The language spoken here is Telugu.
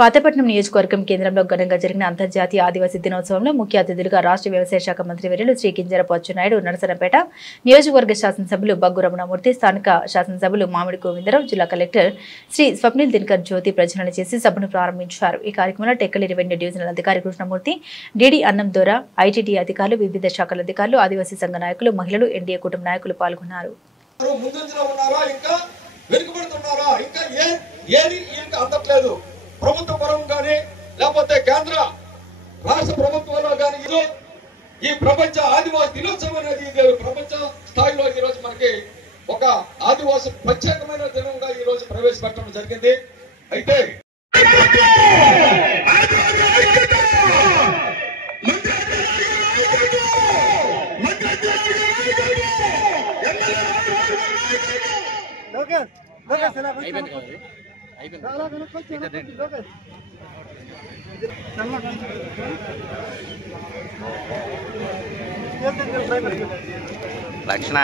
పాతపట్నం నియోజకవర్గం కేంద్రంలో ఘనంగా జరిగిన అంతర్జాతీయ ఆదివాసీ దినోత్సవంలో ముఖ్య అతిథులుగా రాష్ట్ర వ్యవసాయ శాఖ మంత్రి వర్యులు శ్రీ కింజరాపు అచ్చెన్నాయుడు, నరసన్నపేట నియోజకవర్గ శాసనసభ్యులు బగ్గు రమణమూర్తి, స్థానిక శాసనసభ్యులు మామిడి గోవిందరావు, జిల్లా కలెక్టర్ శ్రీ స్వప్నిల్ దినకర్ జ్యోతి ప్రజ్వలన చేసి సభను ప్రారంభించారు. ఈ కార్యక్రమంలో టెక్కలి రెవెన్యూ డివిజనల్ అధికారి కృష్ణమూర్తి, డీడీ అన్నం దొర, ఐటీడీ అధికారులు, వివిధ శాఖల అధికారులు, ఆదివాసీ సంఘ నాయకులు, మహిళలు, ఎన్డీఏ కుటుంబ నాయకులు పాల్గొన్నారు. ప్రభుత్వ పరం కానీ లేకపోతే కేంద్ర రాష్ట్ర ప్రభుత్వంలో కానీ ఈ ప్రపంచ ఆదివాసీ దినోత్సవం అనేది ప్రపంచ స్థాయిలో ఈ రోజు మనకి ఒక ఆదివాసీ ప్రత్యేకమైన దినంగా ఈ రోజు ప్రవేశపెట్టడం జరిగింది. అయితే లక్షణ